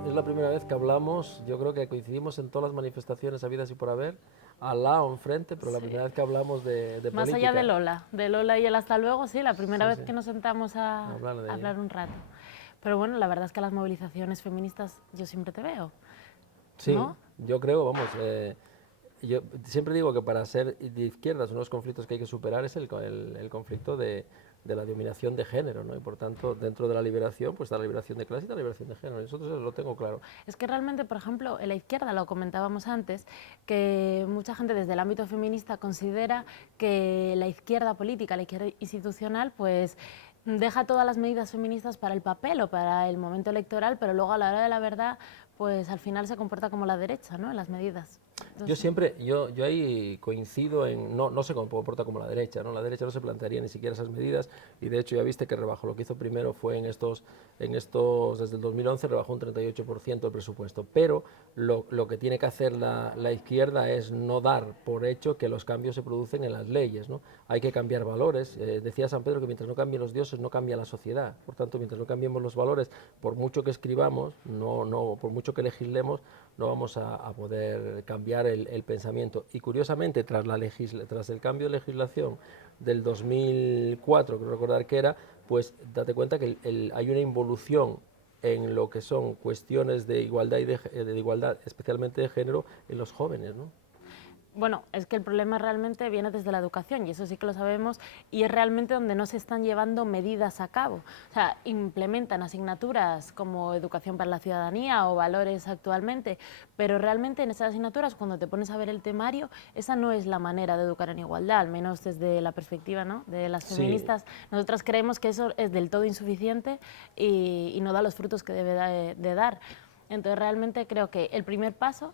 año es la primera vez que hablamos, yo creo que coincidimos en todas las manifestaciones habidas y por haber, al lado, enfrente, pero la Sí. primera vez que hablamos de Más política. allá de Lola y el hasta luego, sí, la primera Sí, vez sí, que nos sentamos a hablar de ello. hablar un rato. Pero bueno, la verdad es que a las movilizaciones feministas yo siempre te veo, Sí, ¿no? yo creo, vamos, yo siempre digo que para ser de izquierdas uno de los conflictos que hay que superar es el conflicto de la dominación de género, ¿no? Y por tanto, dentro de la liberación, pues está la liberación de clase y está la liberación de género. Y nosotros eso lo tengo claro. Es que realmente, por ejemplo, en la izquierda, lo comentábamos antes, que mucha gente desde el ámbito feminista considera que la izquierda política, la izquierda institucional, pues deja todas las medidas feministas para el papel o para el momento electoral, pero luego a la hora de la verdad, pues al final se comporta como la derecha, ¿no? En las medidas. Yo Entonces, siempre, yo ahí coincido en, no se comporta como la derecha, ¿no? La derecha no se plantearía ni siquiera esas medidas y de hecho ya viste que rebajó, lo que hizo primero fue desde el 2011 rebajó un 38% el presupuesto, pero lo que tiene que hacer la izquierda es no dar por hecho que los cambios se producen en las leyes, ¿no? Hay que cambiar valores, decía San Pedro que mientras no cambien los dioses no cambia la sociedad, por tanto mientras no cambiemos los valores, por mucho que escribamos, por mucho que legislemos, no vamos a poder cambiar el pensamiento. Y curiosamente, tras el cambio de legislación del 2004, creo recordar que era, pues date cuenta que hay una involución en lo que son cuestiones de igualdad, de igualdad, especialmente de género, en los jóvenes, ¿no? bueno, es que el problema realmente viene desde la educación y eso sí que lo sabemos y es realmente donde no se están llevando medidas a cabo. O sea, implementan asignaturas como educación para la ciudadanía o valores actualmente, pero realmente en esas asignaturas cuando te pones a ver el temario, esa no es la manera de educar en igualdad, al menos desde la perspectiva, ¿no?, de las Sí, feministas. Nosotras creemos que eso es del todo insuficiente y no da los frutos que debe de dar. Entonces realmente creo que el primer paso,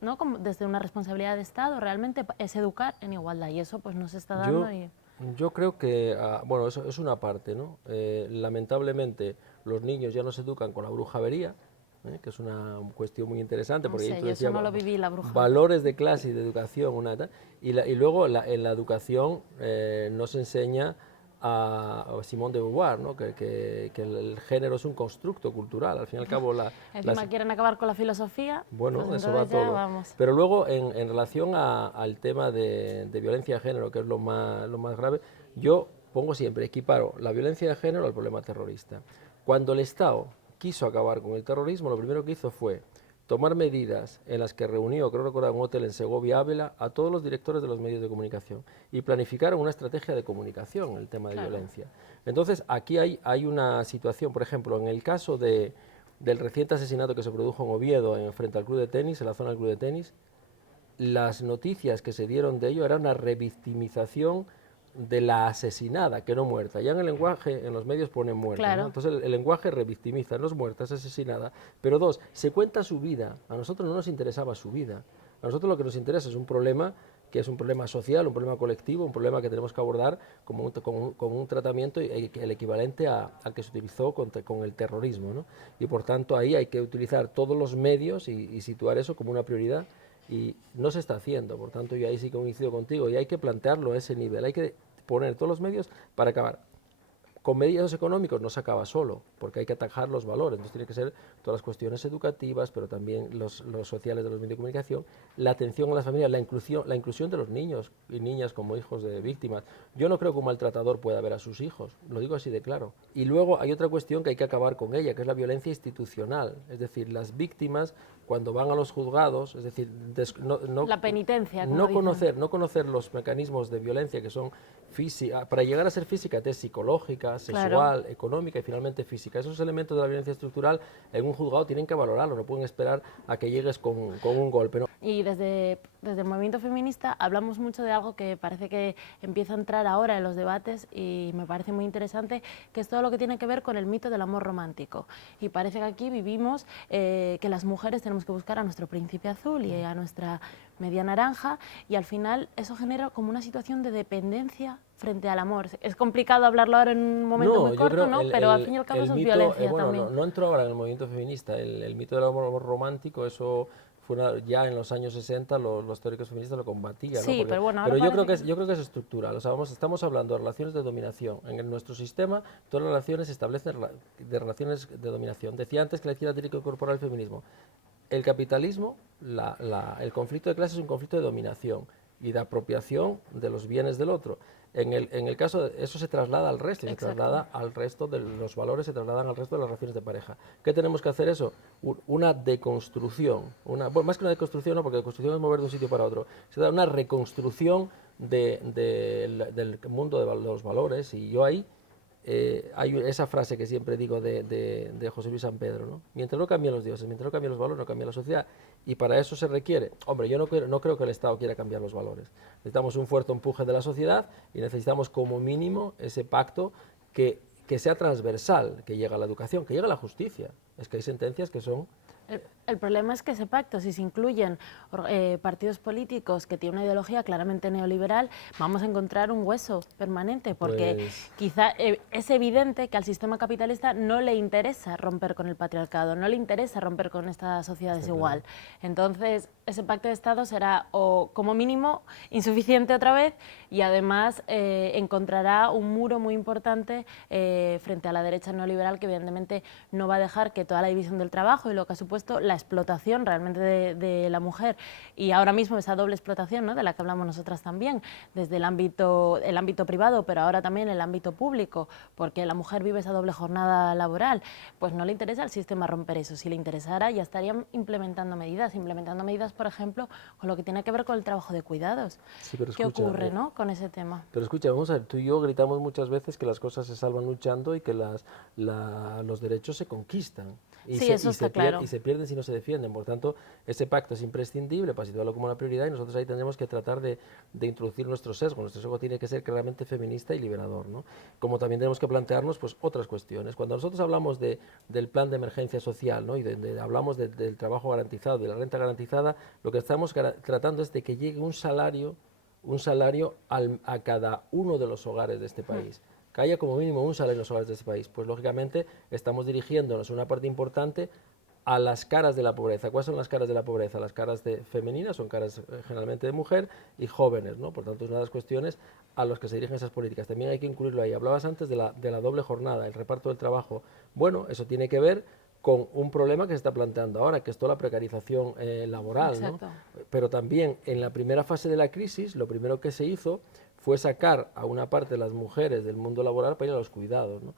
¿no?, como desde una responsabilidad de Estado, realmente es educar en igualdad y eso pues no se está dando. yo, yo creo que, bueno, eso es una parte, ¿no? Lamentablemente los niños ya no se educan con la brujería, que es una cuestión muy interesante, No porque ahí sé, tú yo eso decías no lo viví, la bruja. valores de clase y de educación, y luego en la educación nos enseña a Simone de Beauvoir, ¿no? Que el género es un constructo cultural, al fin y al cabo Encima quieren acabar con la filosofía, pues bueno, de eso va entonces ya todo. vamos. Pero luego, en relación al tema de violencia de género, que es lo más grave, yo pongo siempre, equiparo la violencia de género al problema terrorista. Cuando el Estado quiso acabar con el terrorismo, lo primero que hizo fue tomar medidas en las que reunió, creo recordar, en un hotel en Segovia, Ávila, a todos los directores de los medios de comunicación y planificaron una estrategia de comunicación en el tema de Claro. violencia. Entonces, aquí hay una situación, por ejemplo, en el caso del reciente asesinato que se produjo en Oviedo, frente al club de tenis, en la zona del club de tenis, las noticias que se dieron de ello era una revictimización de la asesinada, que no muerta. Ya en el lenguaje, en los medios ponen muerta, ¿no? Claro. Entonces el lenguaje revictimiza, no es muerta, es asesinada. Pero dos, se cuenta su vida. A nosotros no nos interesaba su vida. A nosotros lo que nos interesa es un problema que es un problema social, un problema colectivo, un problema que tenemos que abordar con un tratamiento el equivalente al que se utilizó con el terrorismo, ¿no? Y por tanto ahí hay que utilizar todos los medios y situar eso como una prioridad y no se está haciendo, por tanto yo ahí sí que coincido contigo y hay que plantearlo a ese nivel, hay que poner todos los medios para acabar. Con medios económicos no se acaba solo, porque hay que atajar los valores, entonces tiene que ser todas las cuestiones educativas, pero también los sociales de los medios de comunicación, la atención a las familias, la inclusión de los niños y niñas como hijos de víctimas. Yo no creo que un maltratador pueda ver a sus hijos, lo digo así de claro. Y luego hay otra cuestión que hay que acabar con ella, que es la violencia institucional, es decir, las víctimas cuando van a los juzgados, es decir, La penitencia, como dicen. no conocer los mecanismos de violencia que son física, para llegar a ser física, es psicológica, Claro. sexual, económica y finalmente física. Esos elementos de la violencia estructural en un juzgado tienen que valorarlo, no pueden esperar a que llegues con un golpe, ¿no? Y desde el movimiento feminista hablamos mucho de algo que parece que empieza a entrar ahora en los debates y me parece muy interesante, que es todo lo que tiene que ver con el mito del amor romántico. Y parece que aquí vivimos que las mujeres tenemos que buscar a nuestro príncipe azul y a nuestra media naranja y al final eso genera como una situación de dependencia frente al amor. Es complicado hablarlo ahora en un momento No, muy yo corto, creo ¿no? Pero al fin y al cabo el eso es mito, violencia bueno, también. no entró ahora en el movimiento feminista, el mito del amor romántico, eso ya en los años 60 los teóricos feministas lo combatían, Sí, ¿no? pero bueno, ahora Pero parece yo creo que es estructural. O sea, estamos hablando de relaciones de dominación. Nuestro sistema, todas las relaciones se establecen de relaciones de dominación. Decía antes que la izquierda tiene que incorporar el feminismo. El capitalismo, el conflicto de clases es un conflicto de dominación y de apropiación de los bienes del otro. En el caso, eso se traslada al resto, se traslada al resto de los valores, se trasladan al resto de las relaciones de pareja. ¿Qué tenemos que hacer eso? Una deconstrucción, bueno, más que una deconstrucción, no, porque deconstrucción es mover de un sitio para otro, se da una reconstrucción del mundo de los valores, y yo ahí hay esa frase que siempre digo de José Luis San Pedro, ¿no? Mientras no cambien los dioses, mientras no cambien los valores, no cambia la sociedad. Y para eso se requiere, hombre, yo no creo que el Estado quiera cambiar los valores. Necesitamos un fuerte empuje de la sociedad y necesitamos como mínimo ese pacto que sea transversal, que llegue a la educación, que llegue a la justicia. Es que hay sentencias que son... El problema es que ese pacto, si se incluyen partidos políticos que tienen una ideología claramente neoliberal, vamos a encontrar un hueso permanente, porque Pues... quizá es evidente que al sistema capitalista no le interesa romper con el patriarcado, no le interesa romper con esta sociedad desigual. Entonces, ese pacto de Estado será, o como mínimo, insuficiente otra vez, y además encontrará un muro muy importante frente a la derecha neoliberal, que evidentemente no va a dejar que toda la división del trabajo y lo que ha supuesto la explotación realmente de la mujer, y ahora mismo esa doble explotación, ¿no?, de la que hablamos nosotras también, desde el ámbito privado, pero ahora también el ámbito público, porque la mujer vive esa doble jornada laboral, pues no le interesa al sistema romper eso. Si le interesara, ya estarían implementando medidas, por ejemplo, con lo que tiene que ver con el trabajo de cuidados. Sí, pero ¿Qué escucha, ocurre, ¿no?, con ese tema? pero escucha, vamos a ver, tú y yo gritamos muchas veces que las cosas se salvan luchando y que los derechos se conquistan. Sí, eso está claro. Y se pierden si no se defienden. Por tanto, ese pacto es imprescindible para situarlo como una prioridad, y nosotros ahí tendremos que tratar de introducir nuestro sesgo. Nuestro sesgo tiene que ser claramente feminista y liberador, ¿no? Como también tenemos que plantearnos pues, otras cuestiones. Cuando nosotros hablamos del plan de emergencia social, ¿no?, y hablamos del trabajo garantizado, de la renta garantizada, lo que estamos tratando es de que llegue un salario a cada uno de los hogares de este país. Que haya como mínimo un salario en los hogares de este país. Pues lógicamente estamos dirigiéndonos una parte importante a las caras de la pobreza. ¿Cuáles son las caras de la pobreza? Las caras femeninas son caras generalmente de mujer y jóvenes, ¿no? Por tanto, es una de las cuestiones a las que se dirigen esas políticas. También hay que incluirlo ahí. Hablabas antes de la doble jornada, el reparto del trabajo. Bueno, eso tiene que ver con un problema que se está planteando ahora, que es toda la precarización laboral, ¿no? Pero también en la primera fase de la crisis, lo primero que se hizo fue sacar a una parte de las mujeres del mundo laboral para ir a los cuidados, ¿no?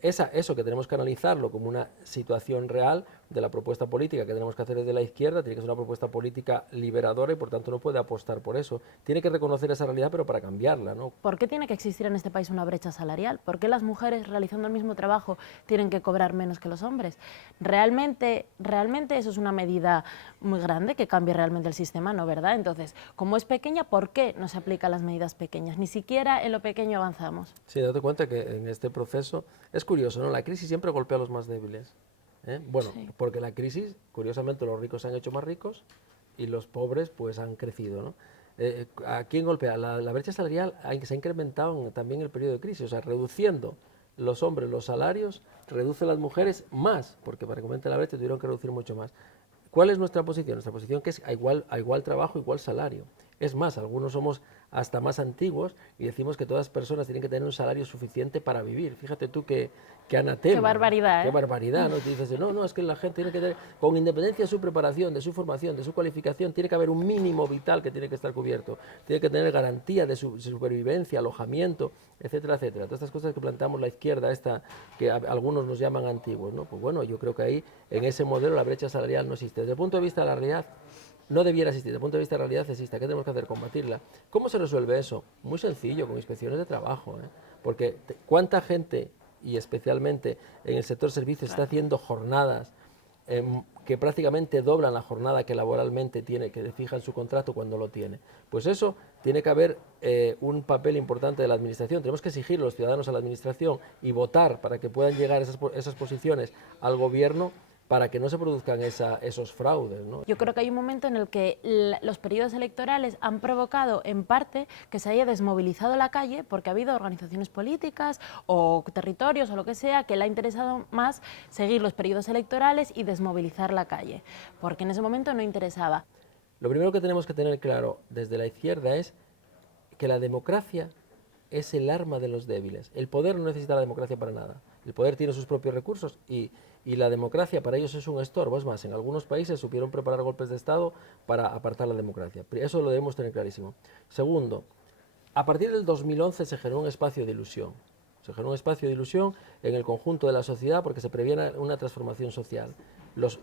Eso que tenemos que analizarlo como una situación real de la propuesta política que tenemos que hacer desde la izquierda, tiene que ser una propuesta política liberadora y por tanto no puede apostar por eso. Tiene que reconocer esa realidad, pero para cambiarla, ¿no? ¿Por qué tiene que existir en este país una brecha salarial? ¿Por qué las mujeres realizando el mismo trabajo tienen que cobrar menos que los hombres? ¿Realmente eso es una medida muy grande que cambie realmente el sistema? No, ¿verdad? Entonces, como es pequeña, ¿por qué no se aplican las medidas pequeñas? Ni siquiera en lo pequeño avanzamos. Sí, date cuenta que en este proceso es curioso, ¿no? La crisis siempre golpea a los más débiles. Bueno, sí, porque la crisis, curiosamente, los ricos se han hecho más ricos y los pobres pues han crecido, ¿no? ¿A quién golpea? La brecha salarial se ha incrementado también en el periodo de crisis, o sea, reduciendo los hombres los salarios, reduce las mujeres más, porque para que aumente la brecha tuvieron que reducir mucho más. ¿Cuál es nuestra posición? Nuestra posición que es a igual trabajo, igual salario. Es más, algunos somos hasta más antiguos y decimos que todas las personas tienen que tener un salario suficiente para vivir. Fíjate tú qué anatema. Qué barbaridad, Qué barbaridad, ¿no? Tú dices, no, es que la gente tiene que tener, con independencia de su preparación, de su formación, de su cualificación, tiene que haber un mínimo vital que tiene que estar cubierto. Tiene que tener garantía de su supervivencia, alojamiento, etcétera, etcétera. Todas estas cosas que planteamos la izquierda esta, que algunos nos llaman antiguos, ¿no? Pues bueno, yo creo que ahí, en ese modelo, la brecha salarial no existe. Desde el punto de vista de la realidad, no debiera existir. Desde el punto de vista de la realidad existe. ¿Qué tenemos que hacer? Combatirla. ¿Cómo se resuelve eso? Muy sencillo, con inspecciones de trabajo, ¿eh? Porque ¿cuánta gente, y especialmente en el sector servicios, está haciendo jornadas que prácticamente doblan la jornada que laboralmente tiene, que fija en su contrato cuando lo tiene? Pues eso tiene que haber un papel importante de la administración. Tenemos que exigir a los ciudadanos a la administración y votar para que puedan llegar esas posiciones al gobierno, para que no se produzcan esos fraudes, ¿no? Yo creo que hay un momento en el que los periodos electorales han provocado, en parte, que se haya desmovilizado la calle, porque ha habido organizaciones políticas o territorios o lo que sea, que le ha interesado más seguir los periodos electorales y desmovilizar la calle, porque en ese momento no interesaba. Lo primero que tenemos que tener claro desde la izquierda es que la democracia es el arma de los débiles. El poder no necesita la democracia para nada. El poder tiene sus propios recursos y la democracia para ellos es un estorbo. Es más, en algunos países supieron preparar golpes de Estado para apartar la democracia. Eso lo debemos tener clarísimo. Segundo, a partir del 2011 se generó un espacio de ilusión. Se generó un espacio de ilusión en el conjunto de la sociedad porque se previera una transformación social.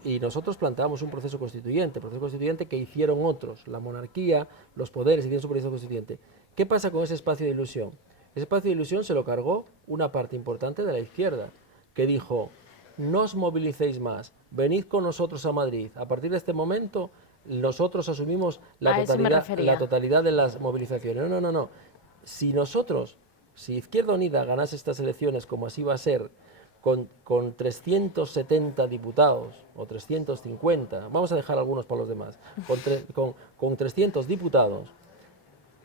Y nosotros planteamos un proceso constituyente que hicieron otros, la monarquía, los poderes hicieron su proceso constituyente. ¿Qué pasa con ese espacio de ilusión? Ese espacio de ilusión se lo cargó una parte importante de la izquierda, que dijo, no os movilicéis más, venid con nosotros a Madrid. A partir de este momento, nosotros asumimos la totalidad de las movilizaciones. No. Si Izquierda Unida ganase estas elecciones, como así va a ser, con 370 diputados, o 350, vamos a dejar algunos para los demás, con 300 diputados,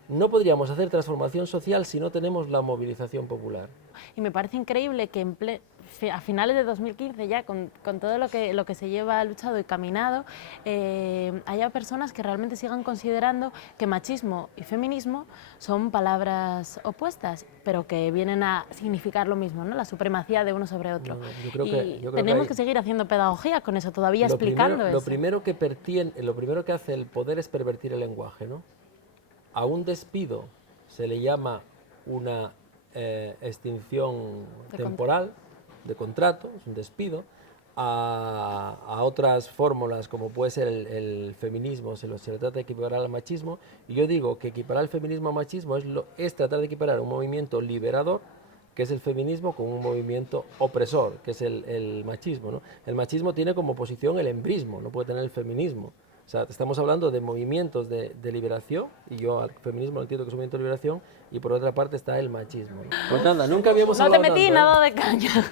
no podríamos hacer transformación social si no tenemos la movilización popular. Y me parece increíble que a finales de 2015, ya con todo lo que se lleva luchado y caminado, haya personas que realmente sigan considerando que machismo y feminismo son palabras opuestas, pero que vienen a significar lo mismo, ¿no? La supremacía de uno sobre otro. Yo creo tenemos que seguir haciendo pedagogía con eso, todavía explicando eso. Lo primero que hace el poder es pervertir el lenguaje, ¿no? A un despido se le llama una extinción temporal de contrato, es un despido. A otras fórmulas, como puede ser el feminismo, se le trata de equiparar al machismo. Y yo digo que equiparar el feminismo al machismo es tratar de equiparar un movimiento liberador, que es el feminismo, con un movimiento opresor, que es el machismo, ¿no? El machismo tiene como oposición el embrismo, no puede tener el feminismo. O sea, estamos hablando de movimientos de liberación, y yo al feminismo lo entiendo que es un movimiento de liberación, y por otra parte está el machismo, ¿no? Pues nada, nunca habíamos hablado No te metí tanto, nada de caña.